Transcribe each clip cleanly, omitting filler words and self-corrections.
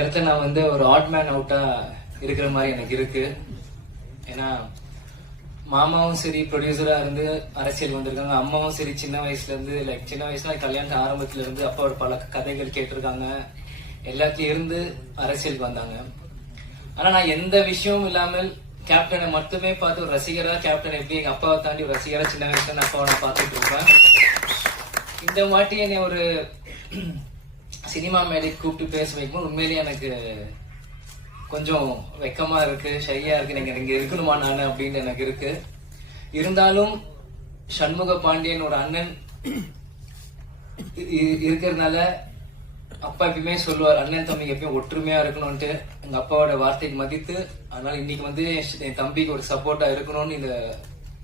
இடத்துல நான் வந்து ஒரு ஆட் மேன் அவுட்டா இருக்கிற மாதிரி எனக்கு இருக்கு. ஏன்னா மாமாவும் சரி ப்ரொடியூசரா இருந்து அரசியல் வந்திருக்காங்க, அம்மாவும் சரி சின்ன வயசுல இருந்து சின்ன வயசுல கல்யாணத்து ஆரம்பத்துல இருந்து அப்பாவோட பல கதைகள் கேட்டிருக்காங்க, எல்லாத்தையும் இருந்து அரசியலுக்கு வந்தாங்க. ஆனா நான் எந்த விஷயமும் இல்லாமல் கேப்டனை மட்டுமே பார்த்து ஒரு ரசிகரா, கேப்டன் எப்படி எங்க அப்பாவை தாண்டி ஒரு ரசிகரா சின்ன வயசுல நான் அப்பாவை நான் பார்த்துட்டு இருப்பேன். இந்த வாட்டி என்னை ஒரு சினிமா மேடைக்கு கூப்பிட்டு பேச வைக்கும்போது உண்மையிலேயே எனக்கு கொஞ்சம் வெக்கமா இருக்கு, ஷையா இருக்கு. நீங்க இங்க இருக்கணுமா நானு அப்படின்னு எனக்கு இருக்கு. இருந்தாலும் சண்முக பாண்டியன் ஒரு அண்ணன் இருக்கிறதுனால அப்பா எப்பயுமே சொல்லுவார், அண்ணன் தம்பிக்கு எப்பயும் ஒற்றுமையா இருக்கணும்ட்டு. எங்க அப்பாவோட வார்த்தைக்கு மதித்து அதனால இன்னைக்கு வந்து என் தம்பிக்கு ஒரு சப்போர்ட்டா இருக்கணும்னு இந்த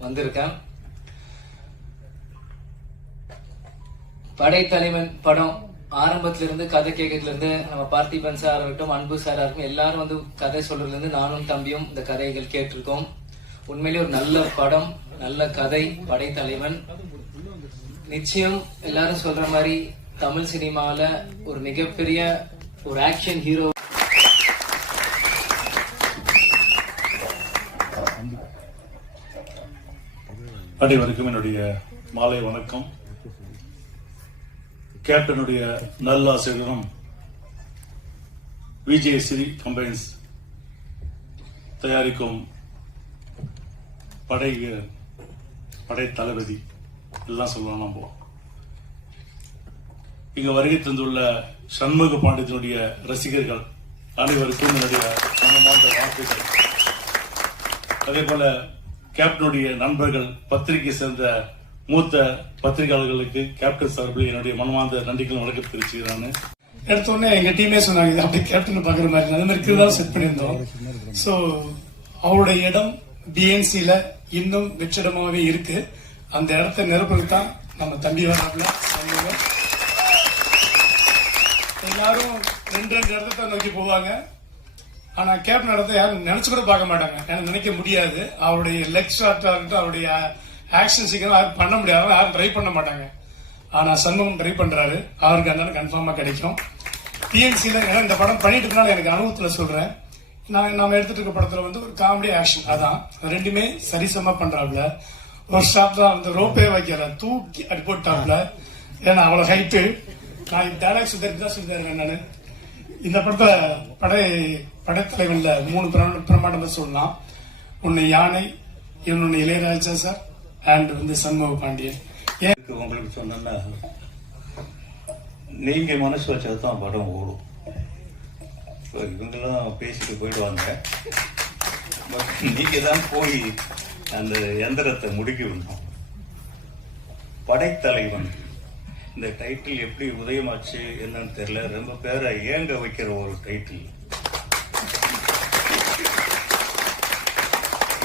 வந்திருக்கேன். படைத்தலைவன் படம் ஆரம்பத்துல இருந்து கதை கேட்கறதுல இருந்து நம்ம பார்த்திபன் சார் இருக்கட்டும், அன்பு சாரா இருக்கும், எல்லாரும் வந்து கதை சொல்றதுல இருந்து நானும் தம்பியும் இந்த கதைகள் கேட்டிருக்கோம். உண்மையிலேயே ஒரு நல்ல படம், நல்ல கதை. படைத்தலைவன் நிச்சயம் எல்லாரும் சொல்ற மாதிரி தமிழ் சினிமாவில ஒரு மிகப்பெரிய ஒரு ஆக்ஷன் ஹீரோ. அனைவருக்கும் என்னுடைய மாலை வணக்கம். கேப்டனுடைய நல்லாசிரியரும் விஜய் சிறி கம்பைன்ஸ் தயாரிக்கும் படை தளபதி எல்லாம் சொல்லலாம். நம்ம இங்க வருகை தந்துள்ள சண்முக பாண்டியத்தினுடைய ரசிகர்கள் அனைவருக்கும் என்னுடைய மனமார்ந்த வாழ்த்துக்கள். அதே போல கேப்டனுடைய நண்பர்கள், பத்திரிகை சேர்ந்த மூத்த பத்திரிகையாளர்களுக்கு கேப்டன் சார்பில் என்னுடைய மனமார்ந்த நன்றிகள் வணக்கம் தெரிவிச்சுக்கிறேன். எடுத்தோடனே எங்க டீமே சொன்னாங்க அப்படி கேப்டன் பாக்குற மாதிரி, அந்த மாதிரி தான் செட் பண்ணியிருந்தோம். சோ அவருடைய இடம் பிஎன்சில இன்னும் வெற்றிடமாவே இருக்கு. அந்த இடத்தை நிரப்புறதுதான் நம்ம தம்பி வராப்புல. எல்லாரும் ரெண்டு இடத்தை நோக்கி போவாங்க. ஆனா கேப்டன் இடத்தை யாரும் நினைச்சு கூட பார்க்க மாட்டாங்க, நினைக்க முடியாது. அவருடைய லெக் ஷாட்டா இருக்கட்டும், அவருடைய ஆக்ஷன் சீக்கிரம் யாரும் பண்ண முடியாது, யாரும் ட்ரை பண்ண மாட்டாங்க. ஆனா சண்முகம் ட்ரை பண்றாரு, அவருக்கு அந்த கன்ஃபார்மா கிடைக்கும். டிஎன்சில இந்த படம் பண்ணிட்டு இருக்கனால எனக்கு அனுபவத்துல சொல்றேன். நாம எடுத்துட்டு இருக்க படத்துல வந்து ஒரு காமெடி ஆக்ஷன், அதான் ரெண்டுமே சரிசமா பண்றாப்ல. ஒரு ஷாட்ல அந்த ரோப்பே வைக்கல, தூக்கி அடி போட்டாப்ல. ஏன்னா அவ்வளவு ஹைட்டு. நான் டைலாக் சுத்தரித்து தான் சொல்லித்தருவேன் நானு. இந்த படத்தை படைத்தலைவன்ல 3 பிரமாண்டமா சொல்லலாம். ஒன்னு யானை, இன்னொன்னு இளையராஜா சார், அண்ட் வந்து சண்முக பாண்டியன். உங்களுக்கு சொன்னா நீங்க மனசு வச்சாதான் படம் ஓடும். இவங்கெல்லாம் பேசிட்டு போயிடுவாங்க, நீங்க தான் போய் அந்த எந்திரத்தை முடிக்கணும். படைத்தலைவன் இந்த டைட்டில் எப்படி உதயமாச்சு என்னன்னு தெரியல, ரொம்ப பேரை ஏங்க வைக்கிற ஒரு டைட்டில்.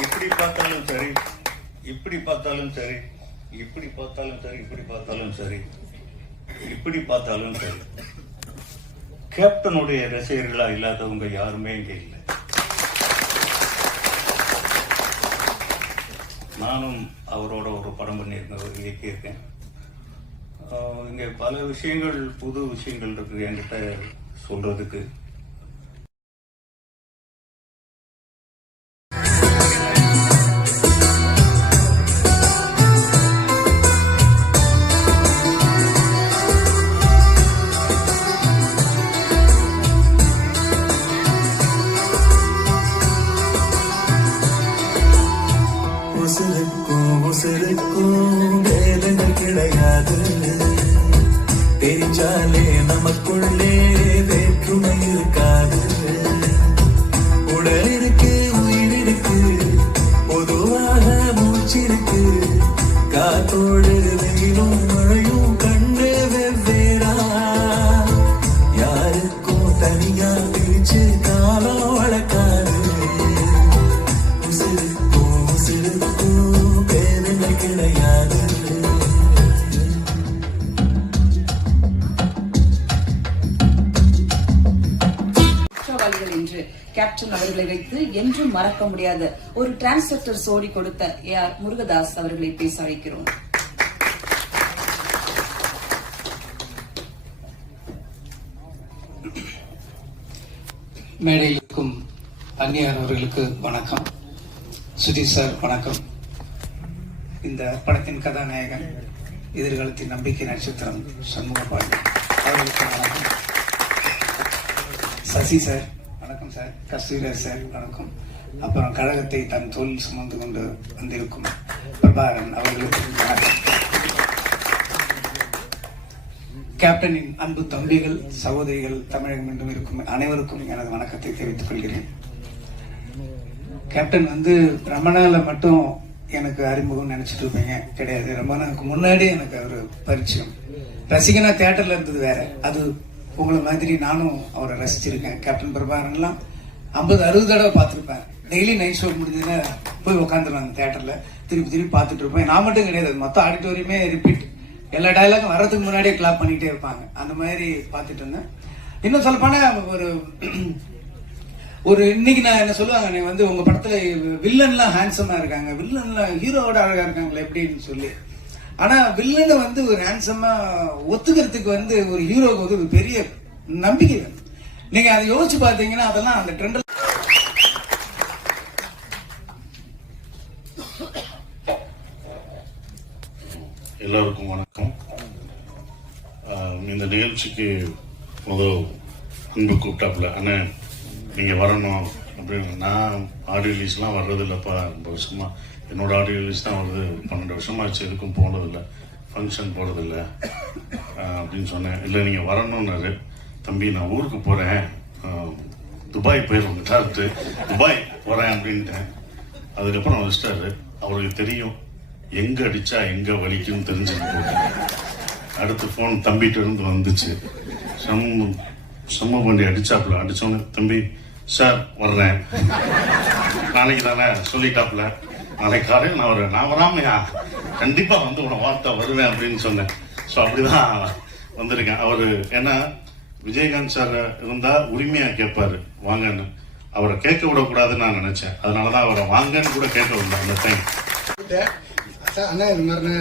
இப்படி பார்த்தாலும் சரி, இப்படி பார்த்தாலும் சரி, இப்படி பார்த்தாலும் சரி, இப்படி பார்த்தாலும் சரி, இப்படி பார்த்தாலும் சரி, கேப்டனுடைய ரசிகர்களா இல்லாதவங்க யாருமே இங்க இல்லை. நானும் அவரோட ஒரு படம் பண்ணியிருக்கேன், இயக்கியிருக்கேன். இங்க பல விஷயங்கள், புது விஷயங்கள் இருக்கு என்கிட்ட சொல்றதுக்கு. உசுருக்கும் வேதங்கள் கிடையாது, தெரிஞ்சாலே நமக்குள்ளே வேற்றுமை இருக்காது. உடல் இருக்கு, உயிர் இருக்கு, பொதுவாக மூச்சிருக்கு. காத்தோடு வெயிலும் மழையும் கண்டு வெவ்வேறா, யாருக்கும் தனியா பிரிச்சு காலம் வளர்க்காது. என்று கேப்டன் அவர்களை வைத்து என்றும் மறக்க முடியாத ஒரு டிரான்ஸ்பெக்டர் சோடி கொடுத்த AR முருகதாஸ் அவர்களை பேச அழைக்கிறோம். மேடையில் இருக்கும் அந்நியார் அவர்களுக்கு வணக்கம். சுதீஷ் சார் வணக்கம். இந்த படத்தின் கதாநாயகன், எதிர்காலத்தின் நம்பிக்கை நட்சத்திரம் சண்முகபாண்டி அவர்களுக்கு வணக்கம். சசி சார் வணக்கம் சார். கஸ்தூரிராஜ் சார் வணக்கம். அப்புறம் கழகத்தை தன் தோளில் சுமந்து கொண்டு வந்திருக்கும் பிரபாகரன் அவர்களுக்கு வணக்கம். கேப்டனின் அன்பு தம்பிகள், சகோதரிகள், தமிழகம் என்றும் இருக்கும் அனைவருக்கும் எனது வணக்கத்தை தெரிவித்துக் கொள்கிறேன். கேப்டன் ரொம்ப நாள்ல மட்டும் எனக்கு அறிமுகம் நினைச்சிட்டு இருப்பீங்க, கிடையாது. ரொம்ப நாளுக்கு முன்னாடி எனக்கு அவர் பரிச்சயம். ரசிகனா தியேட்டர்ல இருந்தது வேற. அது உங்களை மாதிரி நானும் அவரை ரசிச்சிருக்கேன். கேப்டன் பிரபாகரன்லாம் 50-60 தடவை பார்த்துருப்பேன். டெய்லி நைட் ஷோ முடிஞ்சதுன்னா போய் உட்காந்துருவேன் தியேட்டர்ல, திருப்பி பார்த்துட்டு இருப்பேன். நான் மட்டும் கிடையாது, மொத்தம் ஆடிட்டோரியமே ரிப்பீட். எல்லா டயலாகும் வர்றதுக்கு முன்னாடியே கிளாப் பண்ணிட்டே இருப்பாங்க. அந்த மாதிரி பார்த்துட்டு இருந்தேன். இன்னும் சொல்லப்போனா ஒரு இன்னைக்கு நான் என்ன சொல்லுவாங்க, நீ உங்க படத்துல வில்லன்லாம் ஹேண்ட்ஸமா இருக்காங்க, வில்லன்லாம் ஹீரோவோட அழகா இருக்காங்களே எப்படின்னு சொல்லி. ஆனா வில்லனை ஒரு ஹேண்ட்ஸமா ஒத்துக்கிறதுக்கு ஒரு ஹீரோக்கு ஒரு பெரிய நம்பிக்கை வேணும். நீங்க அதை யோசிச்சு பார்த்தீங்கன்னா அதெல்லாம் அந்த ட்ரெண்ட். எல்லாருக்கும் வணக்கம். இந்த நிகழ்ச்சிக்கு முதல் அன்பு கூப்பிட்டாப்புல, அண்ணே நீங்க வரணும் அப்படின்னு. நான் ஆடியோ ரிலீஸ்லாம் வர்றது இல்லைப்பா, ரொம்ப வருஷமா என்னோட ஆடியோ ரிலீஸ் தான் வருது, 12 வருஷமாச்சு, எதுக்கும் போனதில்லை, ஃபங்க்ஷன் போனதில்லை அப்படின்னு சொன்னேன். இல்லை நீங்க வரணும்னாரு. தம்பி நான் ஊருக்கு போறேன், துபாய் போயிருவோம், துபாய் போறேன் அப்படின்ட்டேன். அதுக்கப்புறம் வச்சிட்டாரு. அவருக்கு தெரியும் எங்க அடிச்சா எங்க வலிக்குன்னு தெரிஞ்சுட்டு அடுத்த போன் தம்பிட்டு இருந்து வந்துச்சு. செம்ம பண்ணி அடிச்சாப்புல. அடிச்சோன்னு தம்பி சார் வர்றேன், நாளைக்கு தானே சொல்லிட்டாப்புல, நாளைக்கு காலையில் நான் வரேன். நான் வராமையா கண்டிப்பா உன வார்த்தை வருவேன் அப்படின்னு சொன்னேன். ஸோ அப்படிதான் வந்திருக்கேன். அவரு ஏன்னா விஜயகாந்த் சார் இருந்தா உரிமையா கேட்பாரு வாங்கன்னு, அவரை கேட்க விடக்கூடாதுன்னு நான் நினைச்சேன். அதனாலதான் அவரை வாங்கன்னு கூட கேட்க விடல அந்த டைம். அண்ணா இது மாதிரி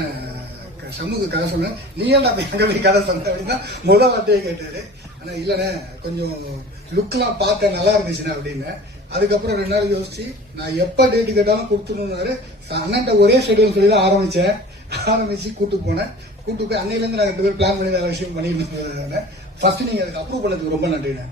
சமூக கதை சொன்னேன், நீ ஏன்டா எங்க போய் கதை சொன்ன அப்படின்னா முதல் வார்த்தையே கேட்டாரு. ஆனா இல்லைண்ணே கொஞ்சம் லுக்லாம் பார்க்க நல்லா இருந்துச்சுண்ணே அப்படின்னு. அதுக்கப்புறம் 2 நாள் யோசிச்சு நான் எப்ப டேட்டு கேட்டாலும் கொடுத்துருந்தாரு. அண்ணன்ட்ட ஒரே ஷெடியூல் சொல்லி தான் ஆரம்பிச்சு கூட்டு போனேன். கூட்டு போய் அன்னையிலேருந்து நான் 2 பேர் பிளான் பண்ணி வேற விஷயம் பண்ணிட்டு இருந்தேன். ஃபர்ஸ்ட் நீங்க அதுக்கு அப்ரூவ் பண்ணதுக்கு ரொம்ப நன்றிண்ணே.